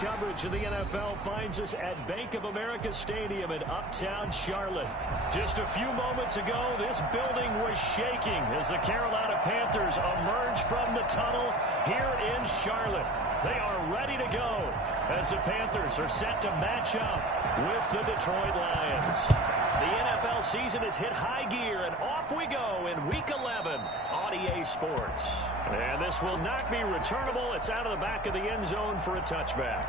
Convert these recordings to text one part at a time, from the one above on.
Coverage of the NFL finds us at Bank of America Stadium in Uptown Charlotte. Just a few moments ago, this building was shaking as the Carolina Panthers emerge from the tunnel here in Charlotte. They are ready to go as the Panthers are set to match up with the Detroit Lions. The NFL season has hit high gear, and off we go in Week 11 on EA Sports. And this will not be returnable. It's out of the back of the end zone for a touchback.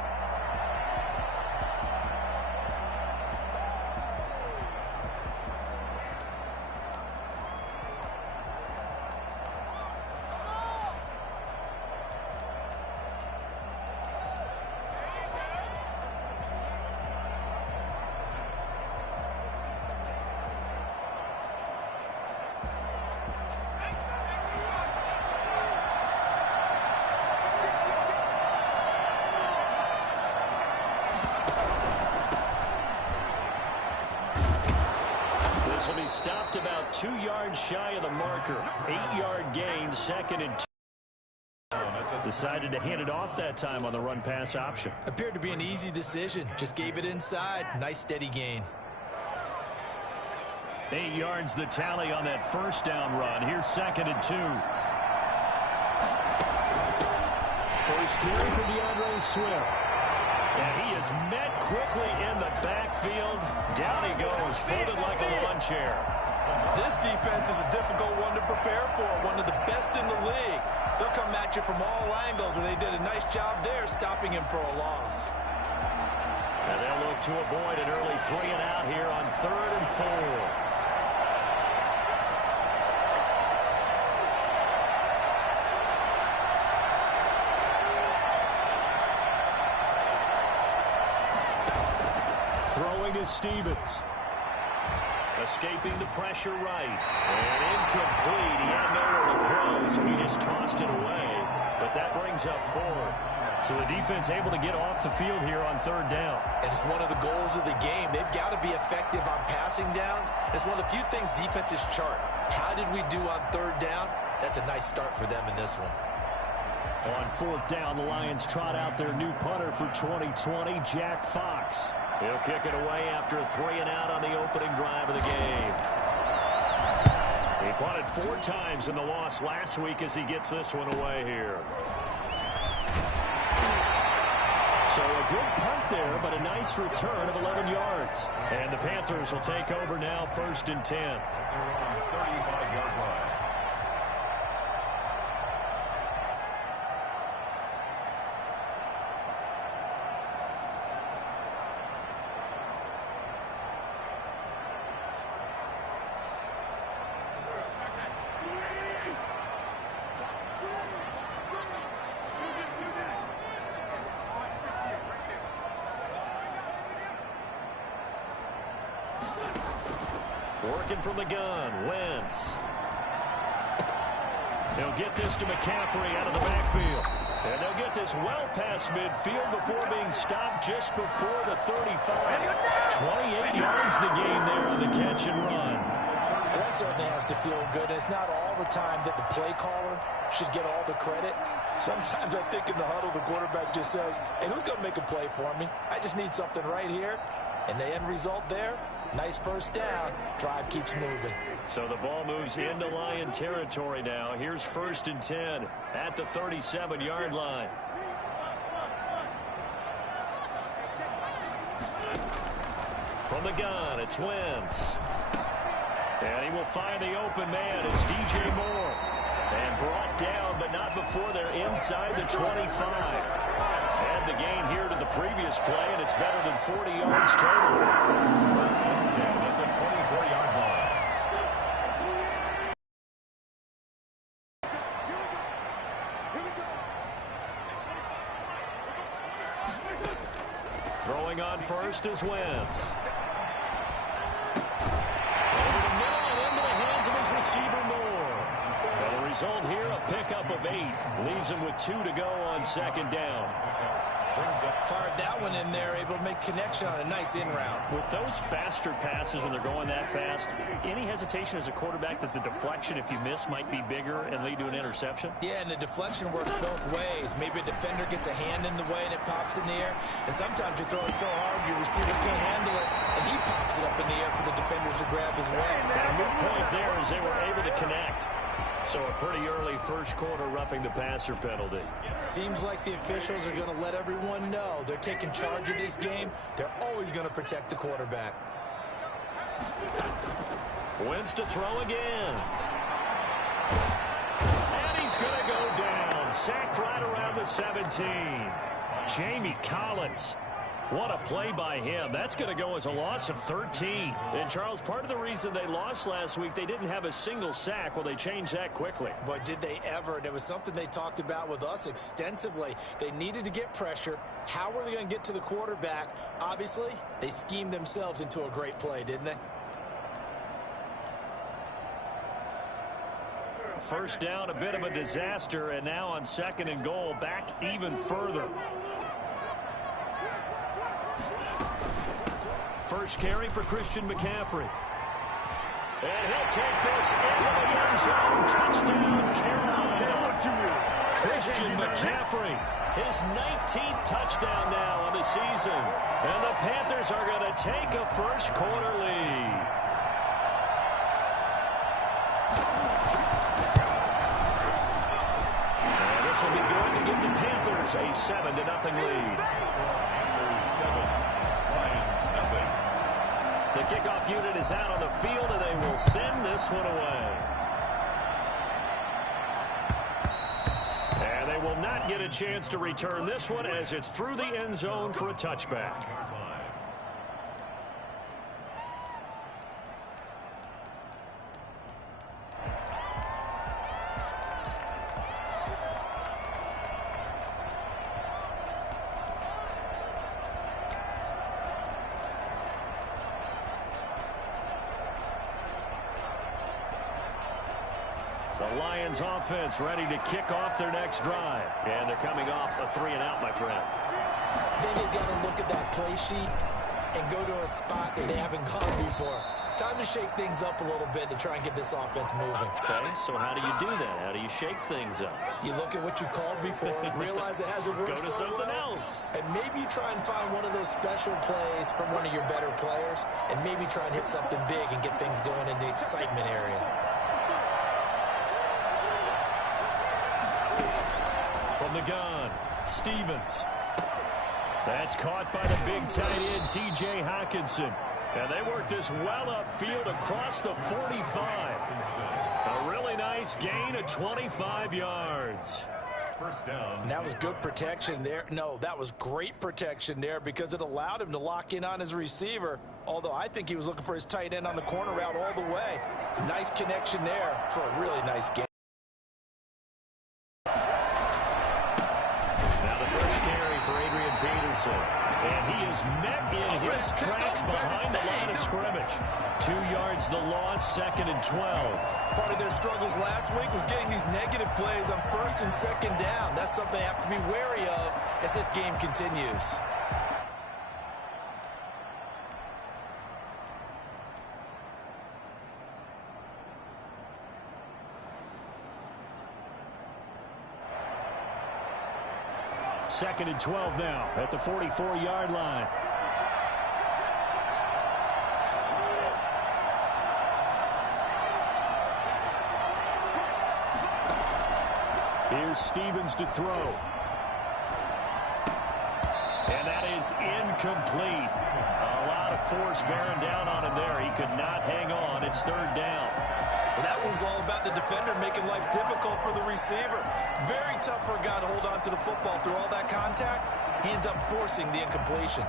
Will be stopped about 2 yards shy of the marker. 8-yard gain, 2nd and 2. Decided to hand it off that time on the run-pass option. Appeared to be an easy decision. Just gave it inside. Nice steady gain. 8 yards the tally on that first down run. Here's 2nd and 2. First carry for DeAndre Swift. And he is met quickly in the backfield. Down he goes, folded like a lawn chair. This defense is a difficult one to prepare for, one of the best in the league. They'll come at you from all angles, and they did a nice job there stopping him for a loss. And they'll look to avoid an early 3 and out here on 3rd and 4. Throwing is Stevens. Escaping the pressure right. And incomplete. He had nowhere to throw, so he just tossed it away. But that brings up 4th. So the defense able to get off the field here on 3rd down. And it's one of the goals of the game. They've got to be effective on passing downs. It's one of the few things defenses chart. How did we do on 3rd down? That's a nice start for them in this one. On 4th down, the Lions trot out their new punter for 2020, Jack Fox. He'll kick it away after a 3 and out on the opening drive of the game. He punted 4 times in the loss last week as he gets this one away here. So a good punt there, but a nice return of 11 yards. And the Panthers will take over now, 1st and 10. 35-yard line. Working from the gun, Wentz. They'll get this to McCaffrey out of the backfield. And they'll get this well past midfield before being stopped just before the 35. 28 yards the gain there on the catch and run. Well, that certainly has to feel good. It's not all the time that the play caller should get all the credit. Sometimes I think in the huddle, the quarterback just says, hey, who's going to make a play for me? I just need something right here. And the end result there, nice first down. Drive keeps moving. So the ball moves into Lion territory now. Here's 1st and 10 at the 37-yard line. From the gun, it's Wentz. And he will find the open man. It's DJ Moore. And brought down, but not before they're inside the 25. And the gain here to the previous play, and it's better than 40 yards total. First and 10 at the 24-yard line. Throwing on first is Wentz. Receiver Moore. And the result here, a pickup of 8. Leaves him with 2 to go on 2nd down. Fired that one in there, able to make connection on a nice in route. With those faster passes when they're going that fast, any hesitation as a quarterback that the deflection, if you miss, might be bigger and lead to an interception? Yeah, and the deflection works both ways. Maybe a defender gets a hand in the way and it pops in the air. And sometimes you're throwing so hard, your receiver can't handle it, and he pops it up in the air for the defenders to grab as well. And a good point there is they were able to connect. So a pretty early first quarter roughing the passer penalty. Seems like the officials are going to let everyone know they're taking charge of this game. They're always going to protect the quarterback. Wentz to throw again. And he's going to go down. Sacked right around the 17. Jamie Collins. What a play by him. That's going to go as a loss of 13. And, Charles, part of the reason they lost last week, they didn't have a single sack. Well, they changed that quickly. But did they ever? And it was something they talked about with us extensively. They needed to get pressure. How were they going to get to the quarterback? Obviously, they schemed themselves into a great play, didn't they? First down, a bit of a disaster. And now on 2nd and goal, back even further. First carry for Christian McCaffrey. And he'll take this into the end zone. Touchdown, Carolina. Christian McCaffrey, his 19th touchdown now on the season. And the Panthers are going to take a first quarter lead. And this will be good to give the Panthers a 7-0 lead. The kickoff unit is out on the field, and they will send this one away. And they will not get a chance to return this one as it's through the end zone for a touchback. The Lions offense ready to kick off their next drive. And thee coming off a 3-and-out, my friend. Then they've got to look at that play sheet and go to a spot that they haven't gone before. Time to shake things up a little bit to try and get this offense moving. Okay, so how do you do that? How do you shake things up? You look at what you called before, realize it hasn't worked. Go to something else. And maybe you try and find one of those special plays from one of your better players, and maybe try and hit something big and get things going in the excitement area. From the gun, Stevens. That's caught by the big tight end, T.J. Hockenson. And they work this well upfield across the 45. A really nice gain of 25 yards. First down. And that was good protection there. No, that was great protection there because it allowed him to lock in on his receiver. Although I think he was looking for his tight end on the corner route all the way. Nice connection there for a really nice game. And he is met in his tracks behind the line of scrimmage. 2 yards the loss, 2nd and 12. Part of their struggles last week was getting these negative plays on 1st and 2nd down. That's something they have to be wary of as this game continues. 2nd and 12 now at the 44-yard line. Here's Stevens to throw. And that is incomplete. A lot of force bearing down on him there. He could not hang on. It's 3rd down. Well, that one was all about the defender making life difficult for the receiver. Very tough for a guy to hold on to the football through all that contact. He ends up forcing the incompletion.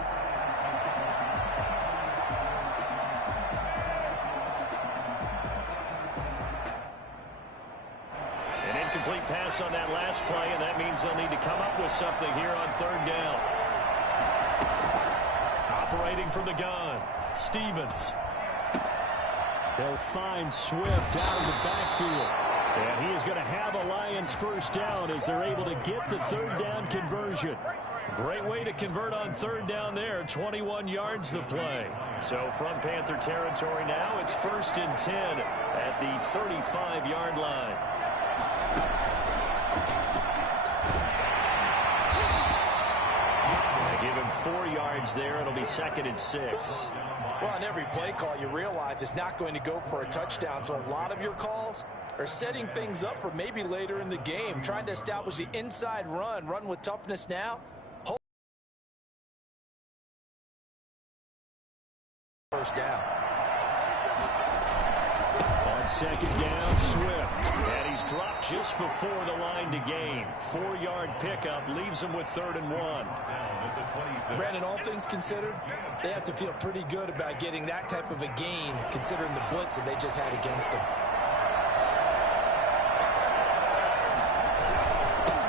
An incomplete pass on that last play, and that means they'll need to come up with something here on 3rd down. Operating from the gun, Stevens. They'll find Swift out of the backfield. And he is going to have a Lions 1st down as they're able to get the 3rd down conversion. Great way to convert on 3rd down there. 21 yards the play. So from Panther territory now, it's 1st and 10 at the 35-yard line. Give him 4 yards there. It'll be 2nd and 6. Well, on every play call, you realize it's not going to go for a touchdown. So a lot of your calls are setting things up for maybe later in the game, trying to establish the inside run with toughness now. 1st down. On 2nd down, Swift. And he's dropped just before the line to gain. 4-yard pickup leaves him with 3rd and 1. Brandon, all things considered, they have to feel pretty good about getting that type of a gain, considering the blitz that they just had against them.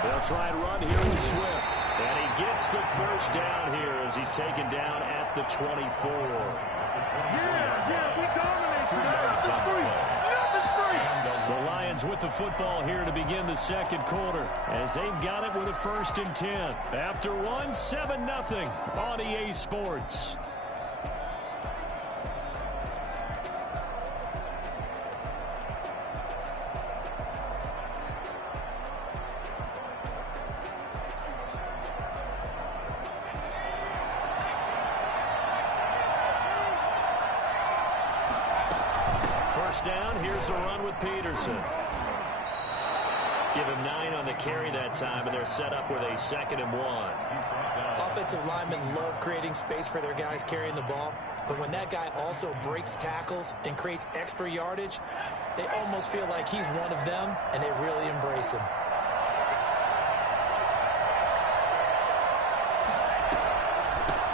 They'll try and run here with Swift. And he gets the 1st down here as he's taken down at the 24. We dominate today. Nothing's free. Nothing's free. The Lions with the football here to begin the 2nd quarter as they've got it with a 1st and 10. After one, 7-0 on EA Sports. Down. Here's a run with Peterson. Give him 9 on the carry that time, and they're set up with a 2nd and 1. Offensive linemen love creating space for their guys carrying the ball, but when that guy also breaks tackles and creates extra yardage, they almost feel like he's one of them, and they really embrace him.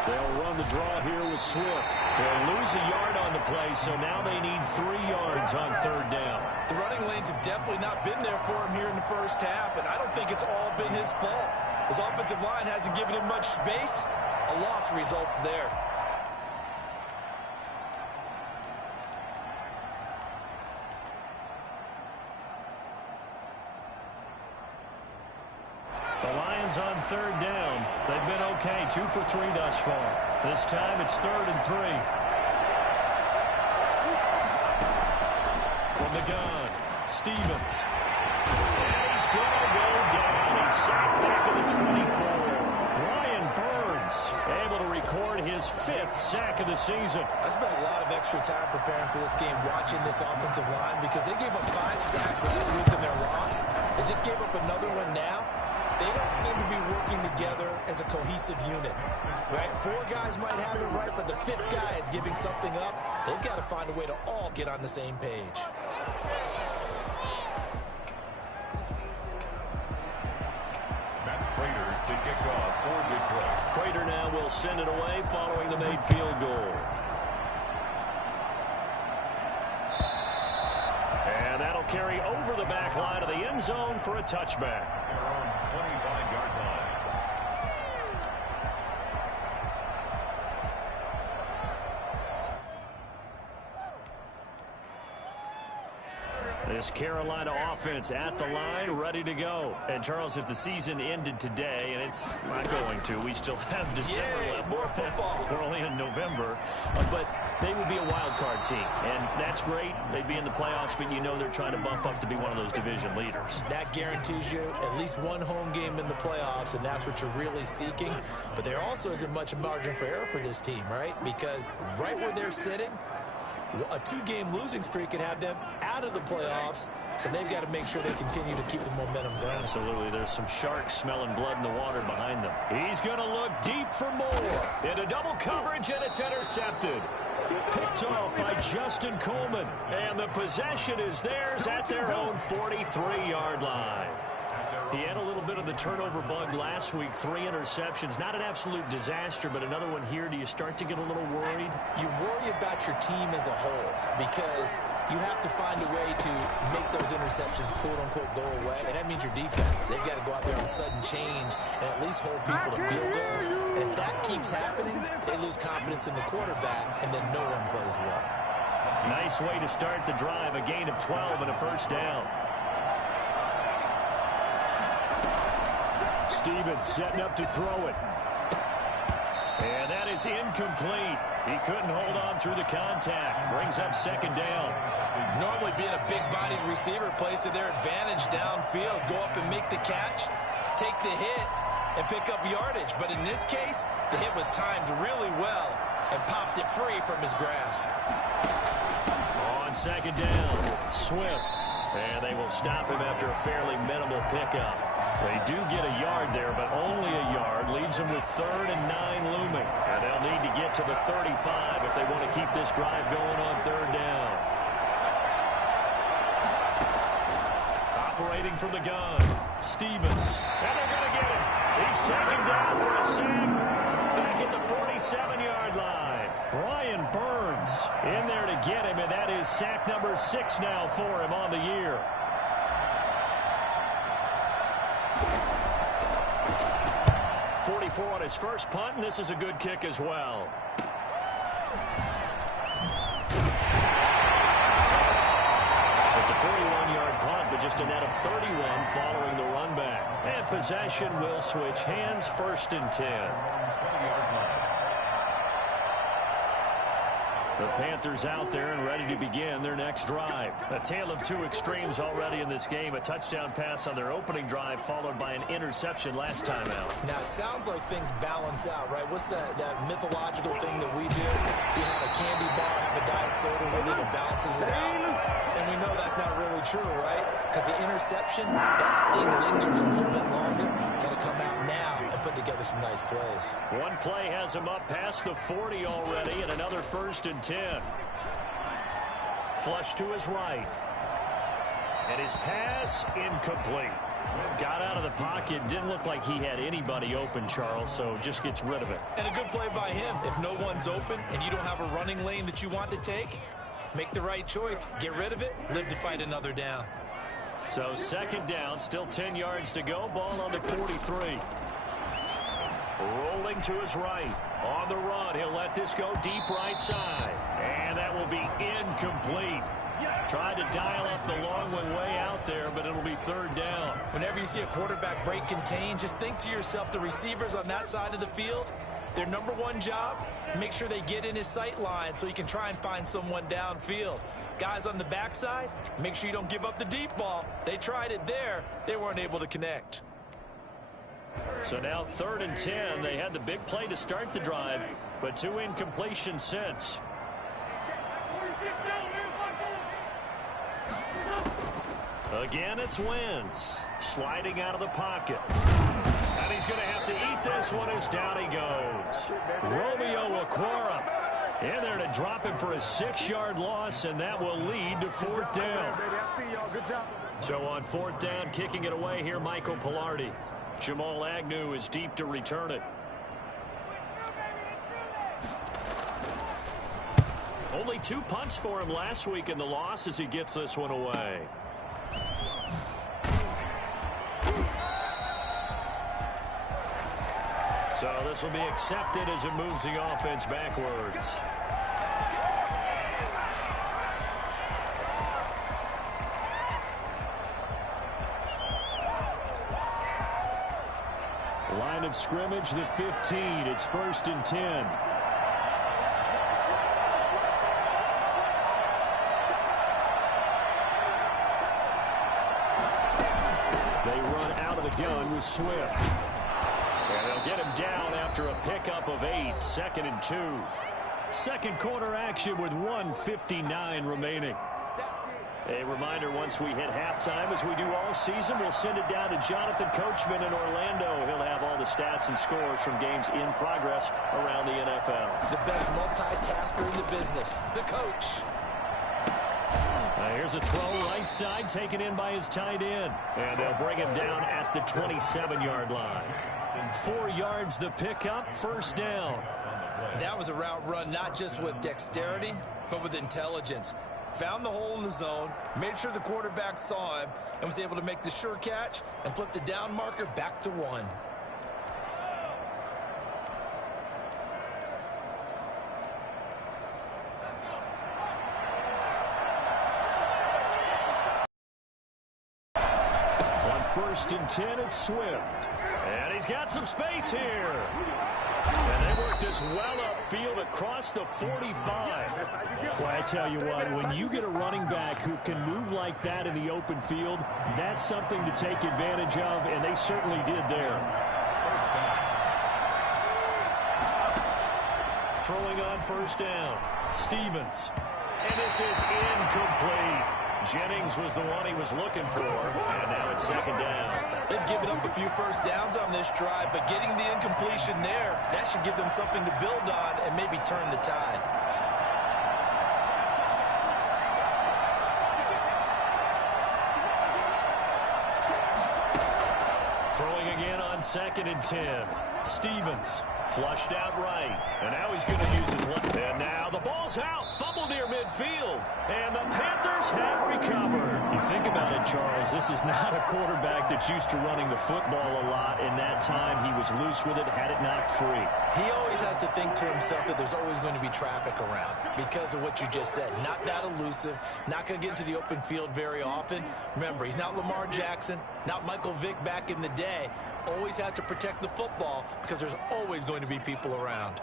They'll run the draw here with Swift. They'll lose a yard on the play, so now they need 3 yards on 3rd down. The running lanes have definitely not been there for him here in the 1st half, and I don't think it's all been his fault. His offensive line hasn't given him much space. A loss results there. The Lions on 3rd down. They've been okay, 2 for 3 thus far. This time it's 3rd and 3. From the gun, Stevens. And he's going to go down. He's sacked back at the 24. Brian Burns able to record his 5th sack of the season. I spent a lot of extra time preparing for this game, watching this offensive line, because they gave up 5 sacks last week in their loss. They just gave up another one now. They don't seem to be working together as a cohesive unit, right? 4 guys might have it right, but the 5th guy is giving something up. They've got to find a way to all get on the same page. To kick off for Detroit. Prater now will send it away following the made field goal. And that'll carry over the back line of the end zone for a touchback. They're on 25-yard line. This Carolina offense at the line, ready to go. And, Charles, if the season ended today, and it's not going to, we still have December left. More football. We're only in November. But they would be a wild card team, and that's great. They'd be in the playoffs, but you know they're trying to bump up to be one of those division leaders. That guarantees you at least one home game in the playoffs, and that's what you're really seeking. But there also isn't much margin for error for this team, right? Because right where they're sitting, a 2-game losing streak could have them out of the playoffs, so they've got to make sure they continue to keep the momentum going. Absolutely. There's some sharks smelling blood in the water behind them. He's going to look deep for more. Into double coverage, and it's intercepted. Picked off by Justin Coleman. And the possession is theirs at their own 43-yard line. He had a little bit of the turnover bug last week, 3 interceptions. Not an absolute disaster, but another one here. Do you start to get a little worried? You worry about your team as a whole because you have to find a way to make those interceptions, quote-unquote, go away. And that means your defense. They've got to go out there on sudden change and at least hold people to field goals. And if that keeps happening, they lose confidence in the quarterback, and then no one plays well. Nice way to start the drive. A gain of 12 and a first down. Stevens setting up to throw it. And that is incomplete. He couldn't hold on through the contact. Brings up second down. Normally being a big-bodied receiver plays to their advantage downfield. Go up and make the catch, take the hit, and pick up yardage. But in this case, the hit was timed really well and popped it free from his grasp. On second down, Swift. And they will stop him after a fairly minimal pickup. They do get a yard there, but only a yard. Leaves them with 3rd and 9 looming. And they'll need to get to the 35 if they want to keep this drive going on 3rd down. Operating from the gun, Stevens. And they're going to get him. He's taken down for a sack. Back at the 47-yard line. Brian Burns in there to get him, and that is sack number 6 now for him on the year. On his first punt, and this is a good kick as well. It's a 41-yard punt, but just a net of 31 following the run back. And possession will switch hands, 1st and 10. The Panthers out there and ready to begin their next drive. A tale of 2 extremes already in this game. A touchdown pass on their opening drive followed by an interception last time out. Now, it sounds like things balance out, right? What's that mythological thing that we do? If you have a candy bar, have a diet soda with it, it balances it out. And we know that's not really true, right? Because the interception, that sting lingers a little bit longer. Got to come out now and put together some nice plays. One play has him up past the 40 already, and another 1st and 10. Flush to his right. And his pass incomplete. Got out of the pocket. Didn't look like he had anybody open, Charles, so just gets rid of it. And a good play by him. If no one's open and you don't have a running lane that you want to take, make the right choice. Get rid of it. Live to fight another down. So 2nd down, still 10 yards to go. Ball on the 43. Rolling to his right. On the run, he'll let this go deep right side. And that will be incomplete. Tried to dial up the long one way out there, but it'll be 3rd down. Whenever you see a quarterback break contain, just think to yourself, the receivers on that side of the field, their number one job, make sure they get in his sight line so he can try and find someone downfield. Guys on the backside, make sure you don't give up the deep ball. They tried it there. They weren't able to connect. So now 3rd and 10. They had the big play to start the drive, but 2 incompletions since. Again, it's Wentz. Sliding out of the pocket. And he's going to have to eat this one as down he goes. Romeo Okwara in there to drop him for a 6-yard loss, and that will lead to 4th down. So on 4th down, kicking it away here, Michael Pilardi. Jamal Agnew is deep to return it. Only 2 punts for him last week in the loss as he gets this one away. So this will be accepted as it moves the offense backwards. Line of scrimmage, the 15. It's 1st and 10. They run out of the gun with Swift. And they'll get him down after a pickup of 8. 2nd and 2. Second quarter action with 1:59 remaining. A reminder, once we hit halftime, as we do all season, we'll send it down to Jonathan Coachman in Orlando. He'll have all the stats and scores from games in progress around the NFL. The best multitasker in the business, the coach. Here's a throw right side, taken in by his tight end. And they'll bring him down at the 27-yard line. 4 yards the pickup, 1st down. That was a route run not just with dexterity, but with intelligence. Found the hole in the zone, made sure the quarterback saw him, and was able to make the sure catch and flip the down marker back to 1. On 1st and 10, it's Swift. And he's got some space here. And they work this well upfield across the 45. Well, I tell you what, when you get a running back who can move like that in the open field, that's something to take advantage of, and they certainly did there. Throwing on 1st down, Stevens. And this is incomplete. Jennings was the one he was looking for, and now it's 2nd down. They've given up a few 1st downs on this drive, but getting the incompletion there, that should give them something to build on and maybe turn the tide. Throwing again on 2nd and 10. Stevens flushed out right, and now he's going to use his left. And now the ball's out, fumble near midfield, and the Panthers have recovered. You think about it, Charles, this is not a quarterback that's used to running the football a lot. In that time, he was loose with it, had it knocked free. He always has to think to himself that there's always going to be traffic around because of what you just said. Not that elusive, not going to get into the open field very often. Remember, he's not Lamar Jackson, not Michael Vick back in the day. Always has to protect the football because there's always going to be people around.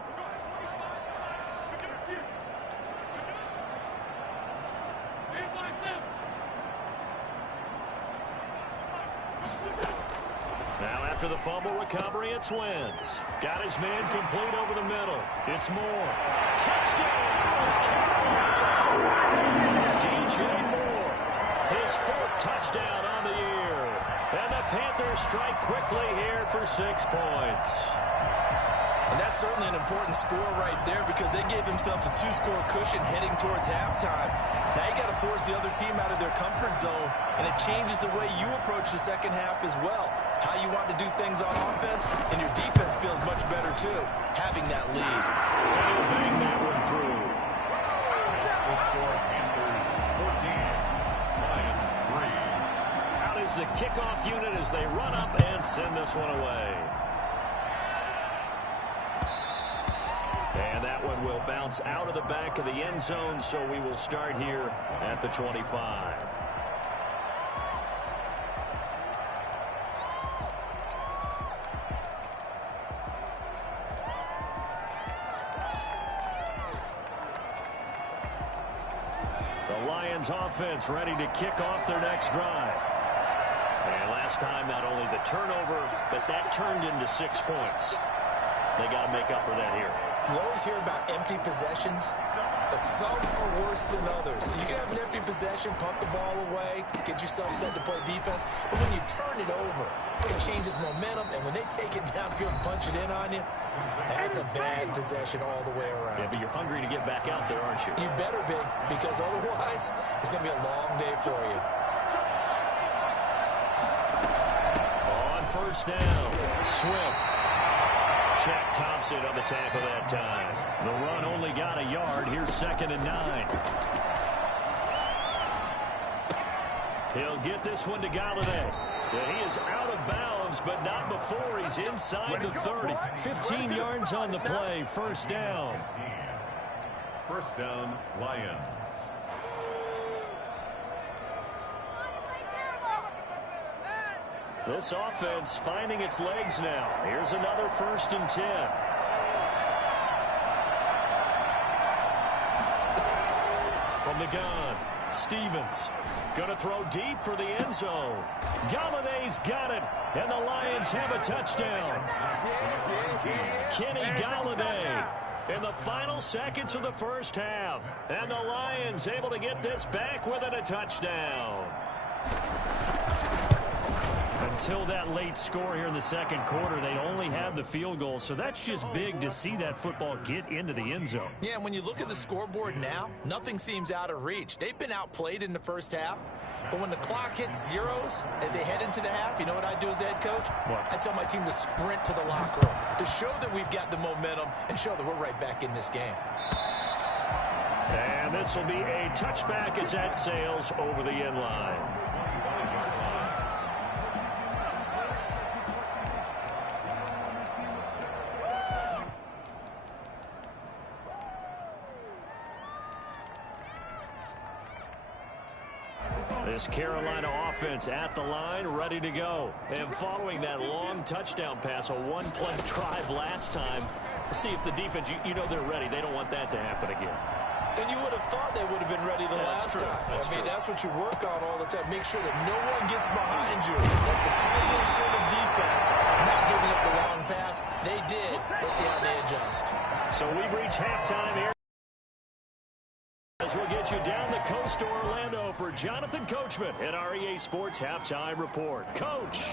Now after the fumble recovery, it's Wentz. Got his man complete over the middle. It's Moore. Touchdown! DJ Moore. His 4th touchdown on the year. And the Panthers strike quickly here for 6 points. And that's certainly an important score right there because they gave themselves a 2-score cushion heading towards halftime. Now you got to force the other team out of their comfort zone, and it changes the way you approach the second half as well. How you want to do things on offense, and your defense feels much better too, having that lead. And he'll bang that one through. The score, Panthers 14, Lions 3. Out is the kickoff unit as they run up and send this one away. And that one will bounce out of the back of the end zone, so we will start here at the 25. The Lions offense ready to kick off their next drive. And last time, not only the turnover, but that turned into 6 points. They got to make up for that here. You always hear about empty possessions, but some are worse than others. You can have an empty possession, punt the ball away, get yourself set to play defense, but when you turn it over, it changes momentum, and when they take it downfield and punch it in on you, that's a bad possession all the way around. Yeah, but you're hungry to get back out there, aren't you? You better be, because otherwise, it's going to be a long day for you. On 1st down, Swift. Shaq Thompson on the tackle that time. The run only got a yard. Here's 2nd and 9. He'll get this one to Galladay. Yeah, he is out of bounds, but not before he's inside the 30. 15 yards on the play. 1st down. 1st down, Lions. This offense finding its legs now. Here's another 1st and 10. From the gun, Stevens going to throw deep for the end zone. Galladay's got it, and the Lions have a touchdown. Kenny Galladay in the final seconds of the first half. And the Lions able to get this back within a touchdown. Until that late score here in the second quarter, they only had the field goal. So that's just big to see that football get into the end zone. Yeah, and when you look at the scoreboard now, nothing seems out of reach. They've been outplayed in the first half. But when the clock hits zeros as they head into the half, you know what I do as head coach? What? I tell my team to sprint to the locker room to show that we've got the momentum and show that we're right back in this game. And this will be a touchback as that sails over the end line. This Carolina offense at the line, ready to go. And following that long touchdown pass, a one-play drive last time, see if the defense, you know they're ready. They don't want that to happen again. And you would have thought they would have been ready the last time. That's what you work on all the time. Make sure that no one gets behind you. That's the cardinal sin of defense, not giving up the long pass. They did. Let's see how they adjust. So we've reached halftime here. As we'll get you down the coast to Orlando for Jonathan Coachman at our EA Sports Halftime Report. Coach.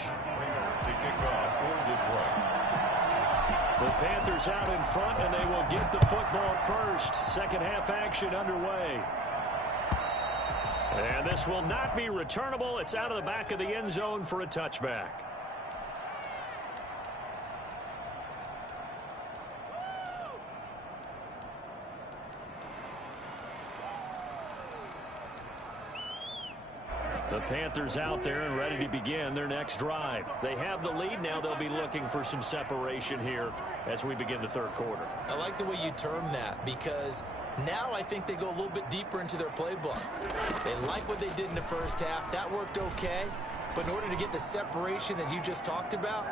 The Panthers out in front, and they will get the football first. Second half action underway. And this will not be returnable. It's out of the back of the end zone for a touchback. The Panthers out there and ready to begin their next drive. They have the lead now. They'll be looking for some separation here as we begin the third quarter. I like the way you term that because now I think they go a little bit deeper into their playbook. They like what they did in the first half. That worked okay. But in order to get the separation that you just talked about,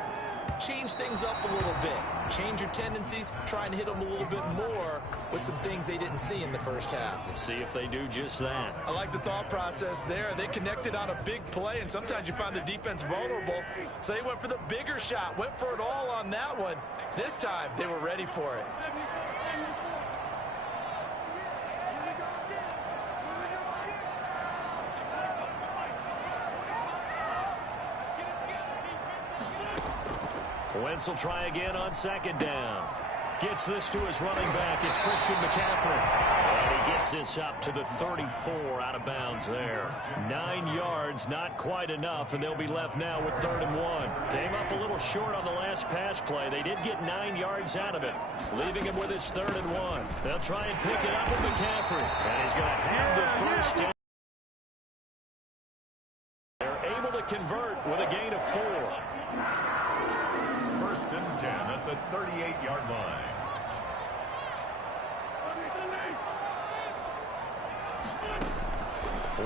change things up a little bit. Change your tendencies. Try and hit them a little bit more with some things they didn't see in the first half. We'll see if they do just that. I like the thought process there. They connected on a big play, and sometimes you find the defense vulnerable. So they went for the bigger shot, went for it all on that one. This time, they were ready for it. Wentz will try again on second down. Gets this to his running back. It's Christian McCaffrey. And he gets this up to the 34 out of bounds there. 9 yards, not quite enough, and they'll be left now with 3rd and 1. Came up a little short on the last pass play. They did get 9 yards out of it, leaving him with his 3rd and 1. They'll try and pick it up with McCaffrey. And he's going to have the first down. They're able to convert with a gain of 4. 1st and 10 at the 38-yard line.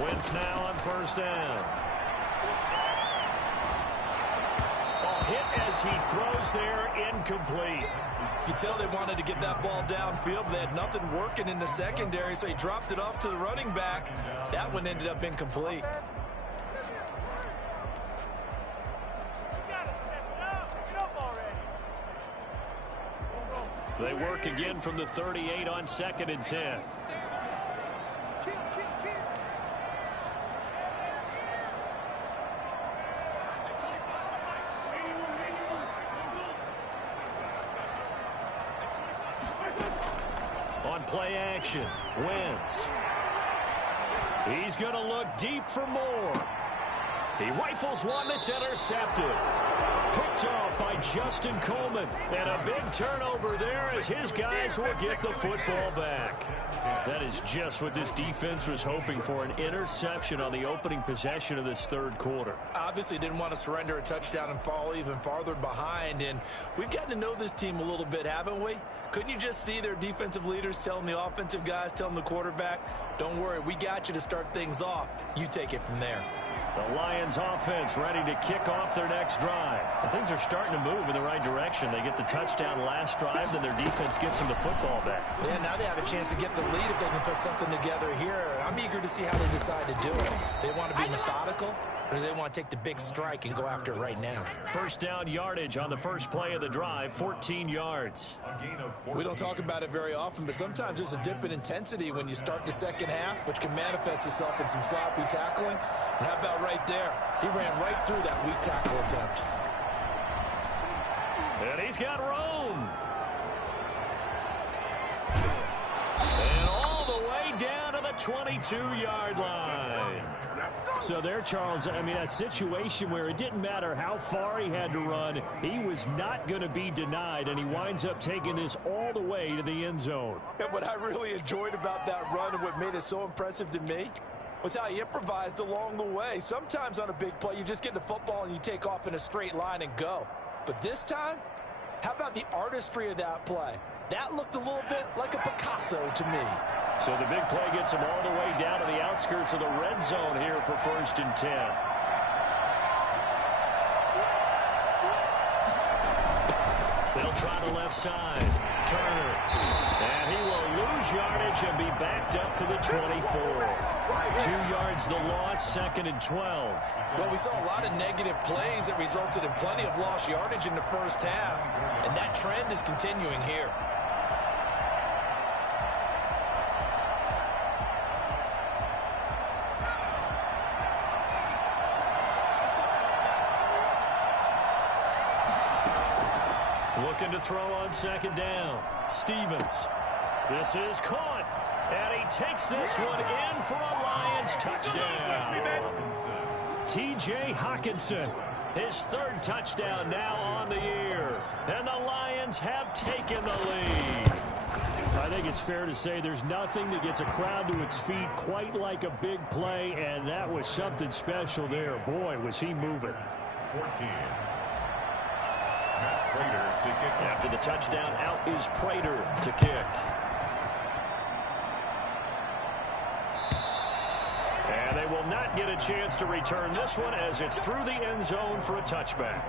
Wentz now on 1st down. Ball hit as he throws there, incomplete. You can tell they wanted to get that ball downfield, but they had nothing working in the secondary, so he dropped it off to the running back. That one ended up incomplete. They work again from the 38 on 2nd and 10. On play action, Wentz. He's going to look deep for more. He rifles one that's intercepted. Picked off by Justin Coleman. And a big turnover there as his guys will get the football back. That is just what this defense was hoping for, an interception on the opening possession of this third quarter. Obviously didn't want to surrender a touchdown and fall even farther behind. And we've gotten to know this team a little bit, haven't we? Couldn't you just see their defensive leaders telling the offensive guys, telling the quarterback, don't worry, we got you to start things off. You take it from there. The Lions offense ready to kick off their next drive. And things are starting to move in the right direction. They get the touchdown last drive, then their defense gets them the football back. Yeah, now they have a chance to get the lead if they can put something together here. I'm eager to see how they decide to do it. They want to be methodical, or do they want to take the big strike and go after it right now? First down yardage on the first play of the drive, 14 yards. We don't talk about it very often, but sometimes there's a dip in intensity when you start the second half, which can manifest itself in some sloppy tackling. And how about right there? He ran right through that weak tackle attempt. And he's got room. And all the way down to the 22-yard line. So there, Charles, I mean, a situation where it didn't matter how far he had to run, he was not going to be denied, and he winds up taking this all the way to the end zone. And what I really enjoyed about that run and what made it so impressive to me was how he improvised along the way. Sometimes on a big play, you just get the football and you take off in a straight line and go. But this time, how about the artistry of that play? That looked a little bit like a Picasso to me. So the big play gets him all the way down to the outskirts of the red zone here for 1st and 10. They'll try the left side. Turner. And he will lose yardage and be backed up to the 24. 2 yards the loss, 2nd and 12. Well, we saw a lot of negative plays that resulted in plenty of lost yardage in the first half, and that trend is continuing here. Looking to throw on 2nd down. Stevens. This is caught. And he takes this one in for a Lions touchdown. T.J. Hawkinson, his 3rd touchdown now on the year. And the Lions have taken the lead. I think it's fair to say there's nothing that gets a crowd to its feet quite like a big play, and that was something special there. Boy, was he moving. 14. After the touchdown, out is Prater to kick. And they will not get a chance to return this one as it's through the end zone for a touchback.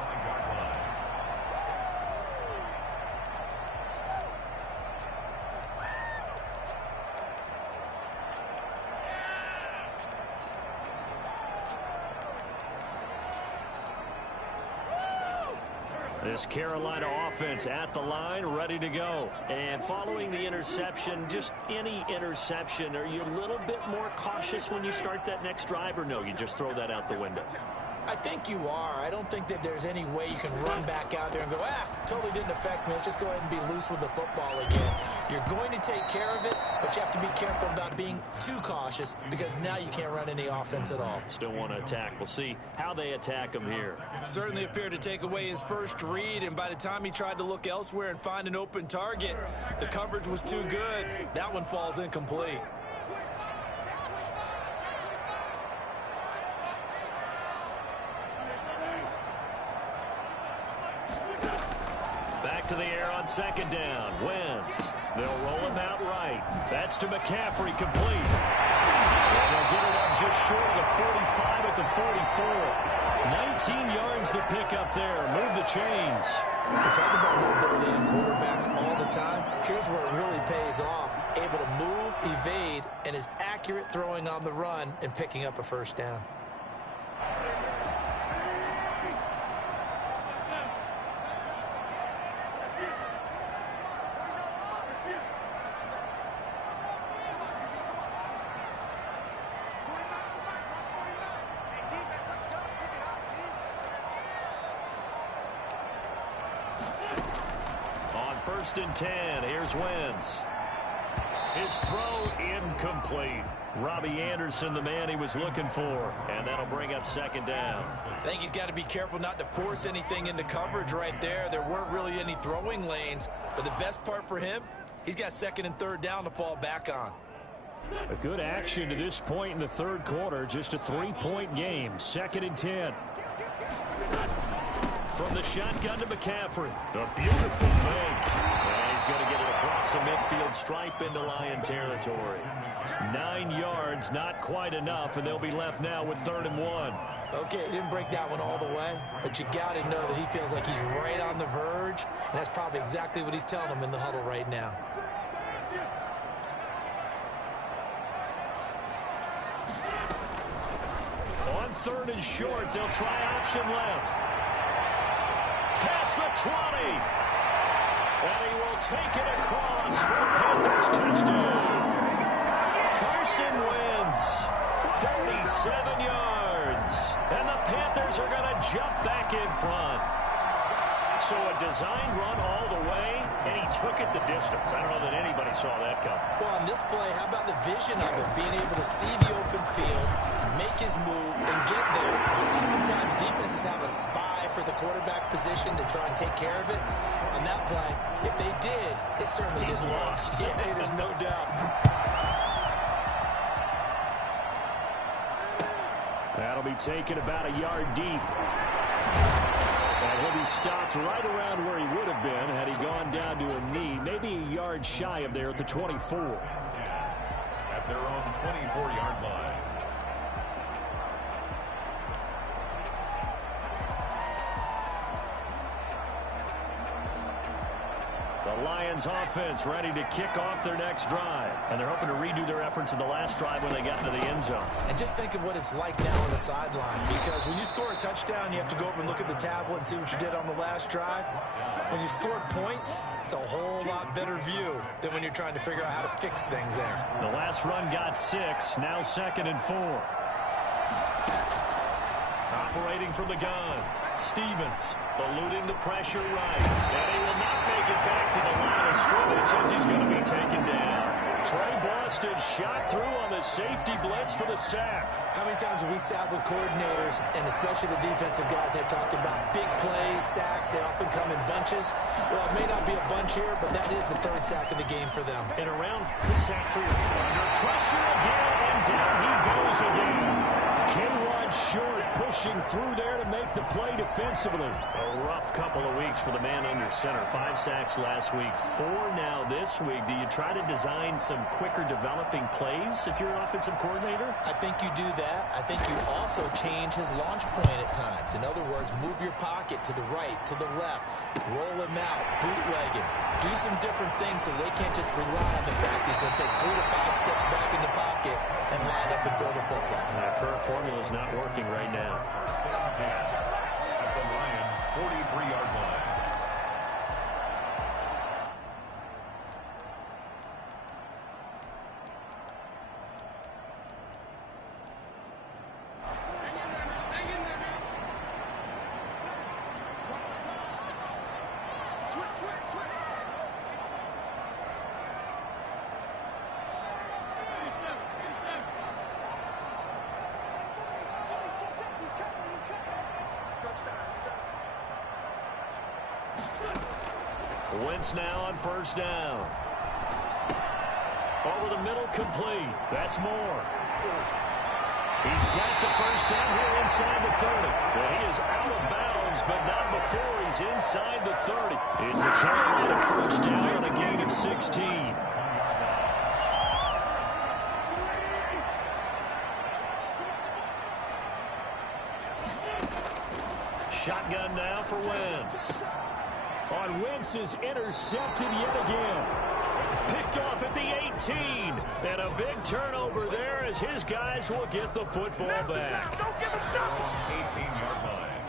This Carolina offense at the line, ready to go. And following the interception, just any interception, are you a little bit more cautious when you start that next drive, or no, you just throw that out the window? I think you are. I don't think that there's any way you can run back out there and go, totally didn't affect me. Let's just go ahead and be loose with the football again. You're going to take care of it, but you have to be careful about being too cautious because now you can't run any offense at all. Still want to attack. We'll see how they attack him here. Certainly appeared to take away his first read, and by the time he tried to look elsewhere and find an open target, the coverage was too good. That one falls incomplete. Back to the air on 2nd down. Wentz. They'll roll him out right. That's to McCaffrey, complete. And they'll get it up just short of the 45 at the 44. 19 yards to pick up there. Move the chains. We talk about mobility in quarterbacks all the time. Here's where it really pays off. Able to move, evade, and is accurate throwing on the run and picking up a 1st down. On 1st and 10, here's Wentz. His throw incomplete. Robbie Anderson, the man he was looking for, and that'll bring up 2nd down. I think he's got to be careful not to force anything into coverage right there. There weren't really any throwing lanes, but the best part for him, he's got 2nd and 3rd down to fall back on. A good action to this point in the 3rd quarter. Just a 3-point game. 2nd and 10. from the shotgun to McCaffrey. A beautiful fake. And he's going to get it across the midfield stripe into Lion territory. 9 yards, not quite enough, and they'll be left now with 3rd and 1. Okay, he didn't break that one all the way, but you got to know that he feels like he's right on the verge, and that's probably exactly what he's telling them in the huddle right now. On 3rd and short, they'll try option left. Past the 20. And he will take it across for a Panthers touchdown. Carson wins 47 yards. And the Panthers are going to jump back in front. So a designed run all the way, and he took it the distance. I don't know that anybody saw that come. Well, on this play, how about the vision of it? Being able to see the open field, make his move, and get there. Oftentimes, defenses have a spy for the quarterback position to try and take care of it. On that play, if they did, it certainly He's didn't work. lost. Yeah, there's no doubt. That'll be taken about a yard deep. And he'll be stopped right around where he would have been had he gone down to a knee, maybe a yard shy of there at the 24. At their own 24-yard line. The Lions offense ready to kick off their next drive. And they're hoping to redo their efforts in the last drive when they got into the end zone. And just think of what it's like now on the sideline, because when you score a touchdown, you have to go over and look at the tablet and see what you did on the last drive. When you scored points, it's a whole lot better view than when you're trying to figure out how to fix things there. The last run got 6, now 2nd and 4. Operating from the gun, Stevens eluding the pressure right. And he will not make it back to the line of scrimmage as he's going to be taken down. Trey Boston shot through on the safety blitz for the sack. How many times have we sat with coordinators, and especially the defensive guys, they've talked about big plays, sacks. They often come in bunches. Well, it may not be a bunch here, but that is the 3rd sack of the game for them. And around the sack for under pressure again, and down he goes again. K1 Short pushing through there to make the play defensively. A rough couple of weeks for the man under center. 5 sacks last week, 4 now this week. Do you try to design some quicker developing plays if you're an offensive coordinator? I think you do that. I think you also change his launch point at times. In other words, move your pocket to the right, to the left, roll him out, bootleg him. Do some different things so they can't just rely on the fact he's going to take 3 to 5 steps back in the pocket and line up and throw the football. The current formula is not working right now. At the Lions' 43-yard line. Wentz now on 1st down. Over the middle, complete. That's Moore. He's got the 1st down here inside the 30. Well, he is out of bounds, but not before he's inside the 30. It's a Carolina 1st down on a gain of 16. Shotgun now for Wentz. On Wentz is intercepted yet again. Picked off at the 18. And a big turnover there as his guys will get the football back. Don't give him nothing. 18-yard line.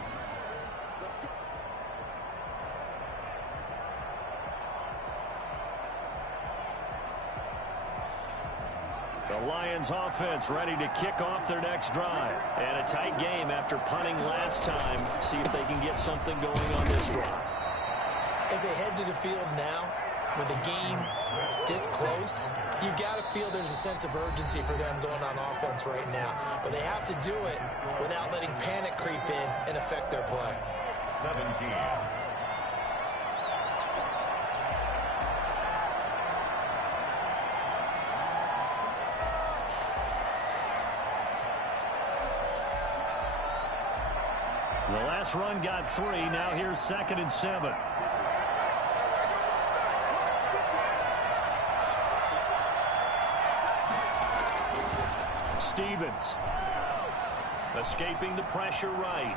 The Lions offense ready to kick off their next drive. And a tight game after punting last time. See if they can get something going on this drive. As they head to the field now, with the game this close, you've got to feel there's a sense of urgency for them going on offense right now. But they have to do it without letting panic creep in and affect their play. 17. The last run got 3. Now here's 2nd and 7. Stevens escaping the pressure right.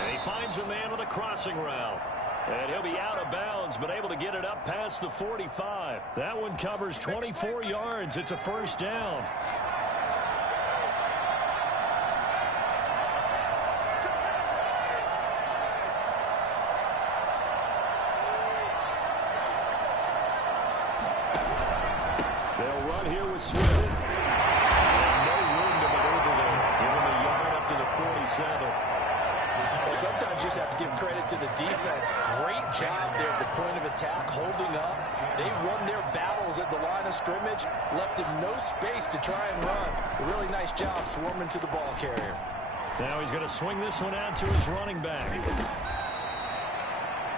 And he finds a man with a crossing route. And he'll be out of bounds, but able to get it up past the 45. That one covers 24 yards. It's a first down. They'll run here with Swift. And no room to maneuver there. Give him a yard up to the 47. Well, sometimes you just have to give credit to the defense. Great job there at the point of attack, holding up. They won their battles at the line of scrimmage, left him no space to try and run. A really nice job swarming to the ball carrier. Now he's going to swing this one out to his running back.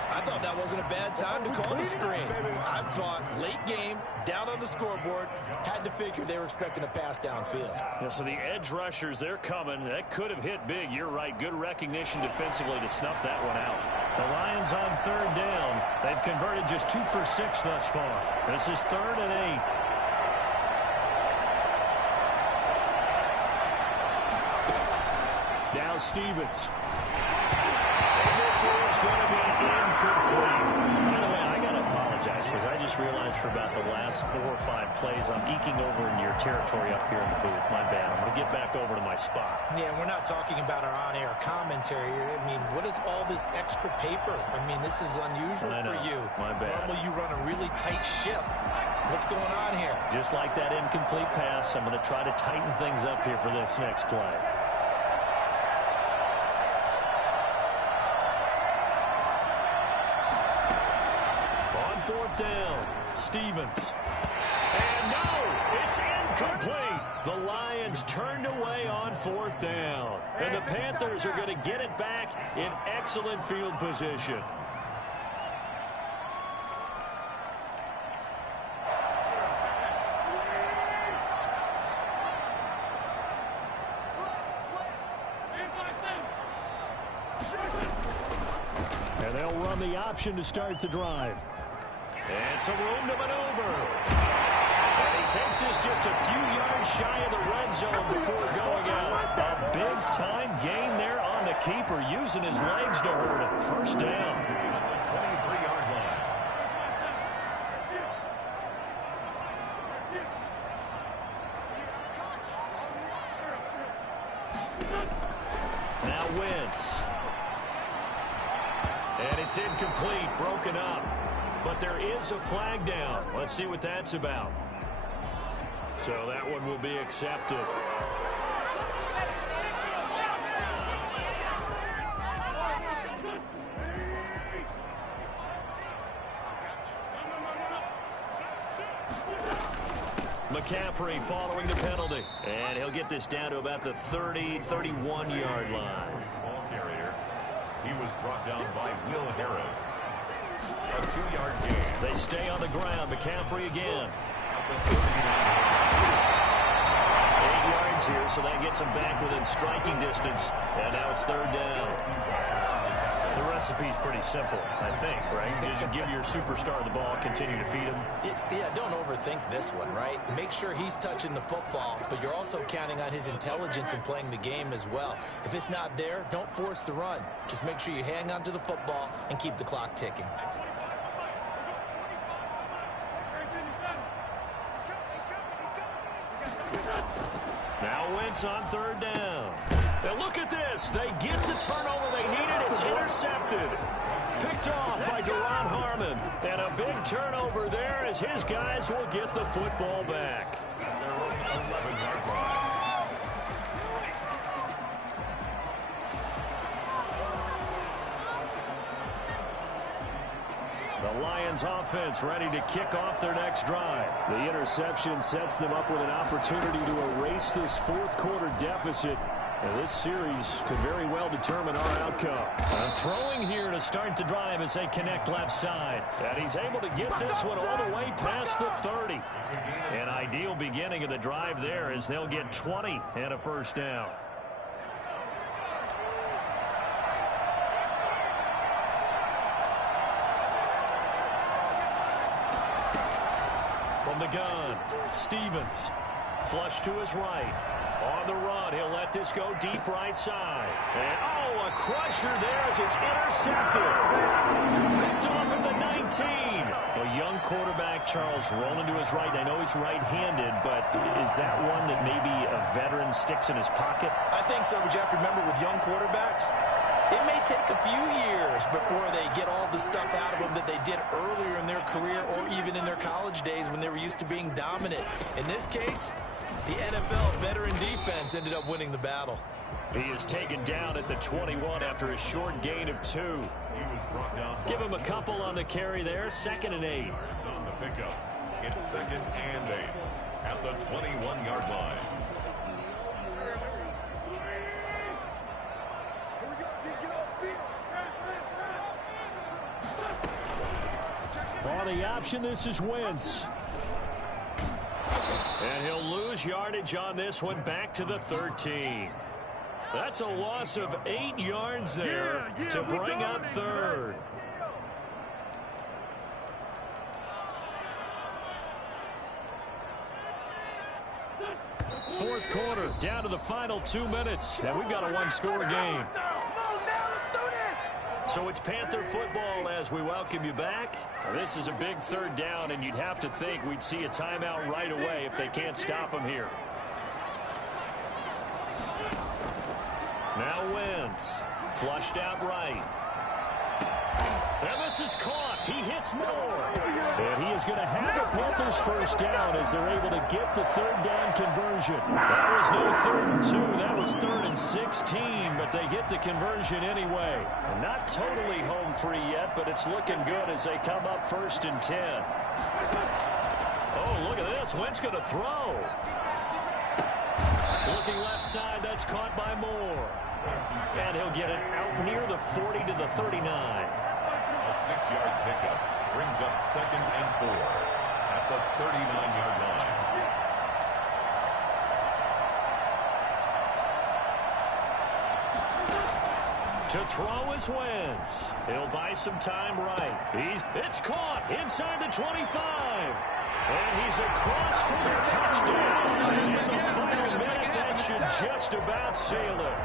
I thought that wasn't a bad time to call the screen. I thought late game, down on the scoreboard, had to figure they were expecting a pass downfield. Yeah, so the edge rushers, they're coming. That could have hit big. You're right. Good recognition defensively to snuff that one out. The Lions on 3rd down. They've converted just 2 for 6 thus far. This is 3rd and 8. Now Stevens. This is going to be incomplete. By the way, I got to apologize because I just realized for about the last 4 or 5 plays I'm eking over in your territory up here in the booth. My bad. I'm going to get back over to my spot. Yeah, we're not talking about our on-air commentary here. I mean, what is all this extra paper? I mean, this is unusual for you. My bad. Normally you run a really tight ship. What's going on here? Just like that incomplete pass, I'm going to try to tighten things up here for this next play. On 4th down, Stevens. And no, it's incomplete. The Lions turned away on 4th down. And the Panthers are going to get it back in excellent field position. And they'll run the option to start the drive. And some room to maneuver. And he takes this just a few yards shy of the red zone before going out. A big-time gain there on the keeper, using his legs to hurt him. First down. 23-yard line. Now Wentz. And it's incomplete, broken up. But there is a flag down. Let's see what that's about. So that one will be accepted. McCaffrey following the penalty. And he'll get this down to about the 30, 31-yard line. Ball carrier. He was brought down by Will Harris. A 2-yard gain. They stay on the ground. McCaffrey again. 8 yards here, so that gets him back within striking distance. And now it's 3rd down. The recipe's pretty simple, I think, right? Just give your superstar the ball, continue to feed him. Yeah, don't overthink this one, right? Make sure he's touching the football, but you're also counting on his intelligence in playing the game as well. If it's not there, don't force the run. Just make sure you hang on to the football and keep the clock ticking. Now Wentz on 3rd down. Now look at this. They get the turnover they needed. It's intercepted. Picked off by Duron Harmon. And a big turnover there as his guys will get the football back. 11-yard line. The Lions offense ready to kick off their next drive. The interception sets them up with an opportunity to erase this 4th quarter deficit. And this series could very well determine our outcome. Throwing here to start the drive as they connect left side. And he's able to get this one all the way past the 30. An ideal beginning of the drive there as they'll get 20 and a first down. From the gun, Stevens. Flush to his right. On the run, he'll let this go deep right side. And, oh, a crusher there as it's intercepted. Picked off at the 19. A young quarterback, Charles, rolling to his right. I know he's right-handed, but is that one that maybe a veteran sticks in his pocket? I think so, but you have to remember with young quarterbacks, it may take a few years before they get all the stuff out of them that they did earlier in their career or even in their college days when they were used to being dominant. In this case, the NFL veteran defense ended up winning the battle. He is taken down at the 21 after a short gain of 2. Give him a couple on the carry there. 2nd and 8. On the pickup. It's 2nd and 8 at the 21-yard line. On the option, this is Wentz. And he'll lose yardage on this one, back to the 13. That's a loss of 8 yards there to bring up 3rd. Fourth quarter, down to the final 2 minutes, and we've got a one-score game. So it's Panther football as we welcome you back. This is a big 3rd down, and you'd have to think we'd see a timeout right away if they can't stop him here. Now Wentz, flushed out right. And this is caught. He hits Moore. And he is going to have the Panthers first down as they're able to get the 3rd down conversion. That was no 3rd and 2. That was 3rd and 16, but they get the conversion anyway. And not totally home free yet, but it's looking good as they come up 1st and 10. Oh, look at this. Wentz going to throw. Looking left side, that's caught by Moore. And he'll get it out near the 40 to the 39. A 6-yard pickup brings up 2nd and 4 at the 39-yard line. To throw is Wentz. He'll buy some time right. It's caught inside the 25. And he's across for the touchdown. And in the final minute, that should just about seal it.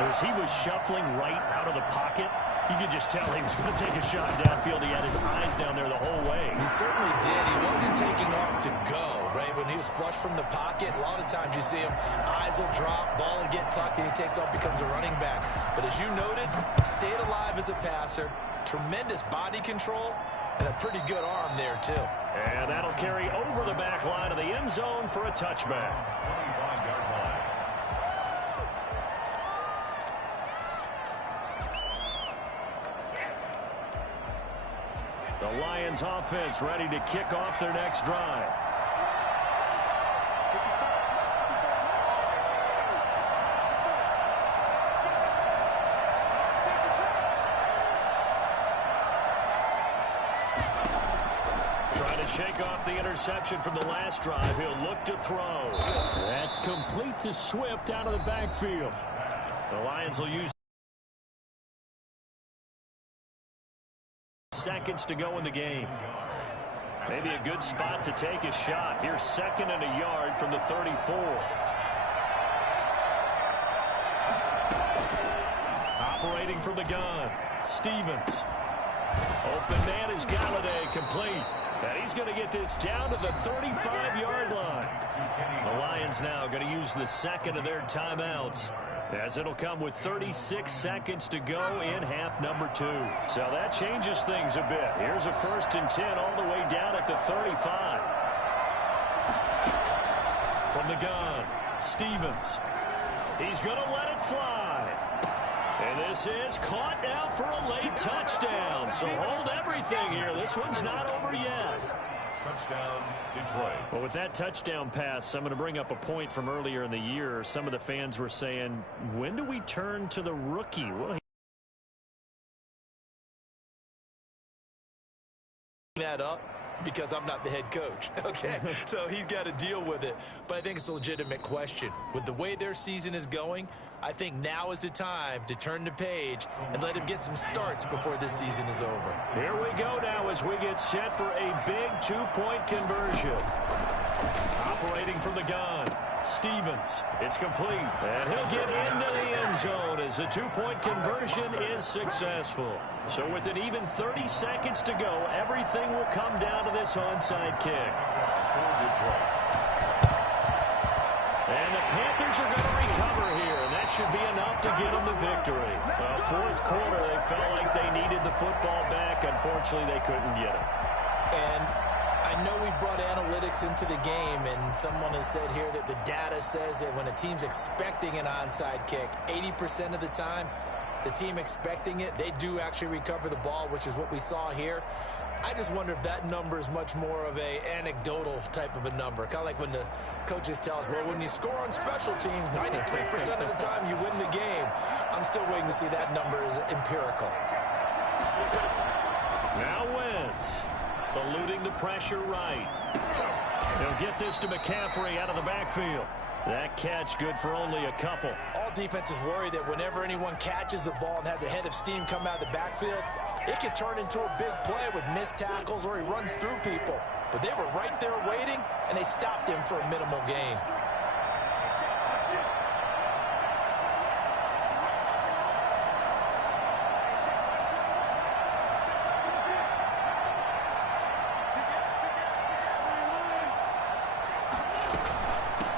As he was shuffling right out of the pocket, you could just tell he was going to take a shot downfield. He had his eyes down there the whole way. He certainly did. He wasn't taking off to go, right? When he was flush from the pocket, a lot of times you see him, eyes will drop, ball will get tucked, and he takes off, becomes a running back. But as you noted, stayed alive as a passer, tremendous body control, and a pretty good arm there, too. And that'll carry over the back line of the end zone for a touchback. 25-yard line. The Lions offense ready to kick off their next drive. Trying to shake off the interception from the last drive. He'll look to throw. That's complete to Swift out of the backfield. The Lions will use seconds to go in the game. Maybe a good spot to take a shot. Here's 2nd and a yard from the 34. Operating from the gun, Stevens. Open man is Galladay, complete. And he's going to get this down to the 35-yard line. The Lions now going to use the 2nd of their timeouts, as it'll come with 36 seconds to go in half number 2. So that changes things a bit. Here's a 1st and 10 all the way down at the 35. From the gun, Stevens. He's going to let it fly. And this is caught now for a late touchdown. So hold everything here. This one's not over yet. Touchdown, Detroit. Well, with that touchdown pass, I'm going to bring up a point from earlier in the year. Some of the fans were saying, when do we turn to the rookie? Well, that up, because I'm not the head coach. Okay, so he's got to deal with it. But I think it's a legitimate question. With the way their season is going, I think now is the time to turn the page and let him get some starts before this season is over. Here we go now as we get set for a big two-point conversion. Operating from the gun, Stevens. It's complete, and he'll get into the end zone as the two-point conversion is successful. So with an even 30 seconds to go, everything will come down to this onside kick. And the Panthers are going to recover here, and that should be enough to get them the victory. Fourth quarter, they felt like they needed the football back. Unfortunately, they couldn't get it. And I know we brought analytics into the game, and someone has said here that the data says that when a team's expecting an onside kick, 80% of the time, the team expecting it, they do actually recover the ball, which is what we saw here. I just wonder if that number is much more of a anecdotal type of a number. Kind of like when the coaches tell us, well, when you score on special teams, 93% of the time you win the game. I'm still waiting to see that number is empirical. Now Wentz, eluding the pressure right. He'll get this to McCaffrey out of the backfield. That catch good for only a couple. All defenses worry that whenever anyone catches the ball and has a head of steam come out of the backfield, it can turn into a big play with missed tackles or he runs through people. But they were right there waiting, and they stopped him for a minimal gain.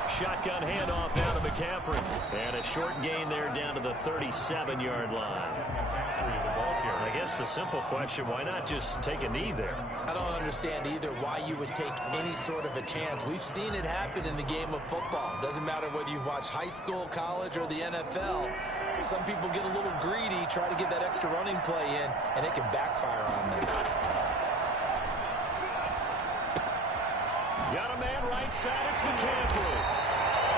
Shotgun handoff down to McCaffrey. And a short gain there down to the 37-yard line. I guess the simple question, why not just take a knee there? I don't understand either why you would take any sort of a chance. We've seen it happen in the game of football. Doesn't matter whether you've watched high school, college, or the NFL. Some people get a little greedy, try to get that extra running play in, and it can backfire on them. Got a man right side, it's McCaffrey.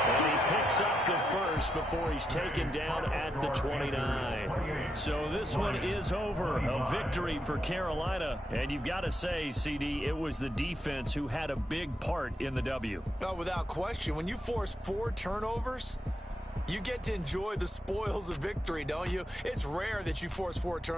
And he picks up the first before he's taken down at the 29. So this one is over. A victory for Carolina. And you've got to say, CD, it was the defense who had a big part in the W. Oh, without question. When you force 4 turnovers, you get to enjoy the spoils of victory, don't you? It's rare that you force 4 turnovers.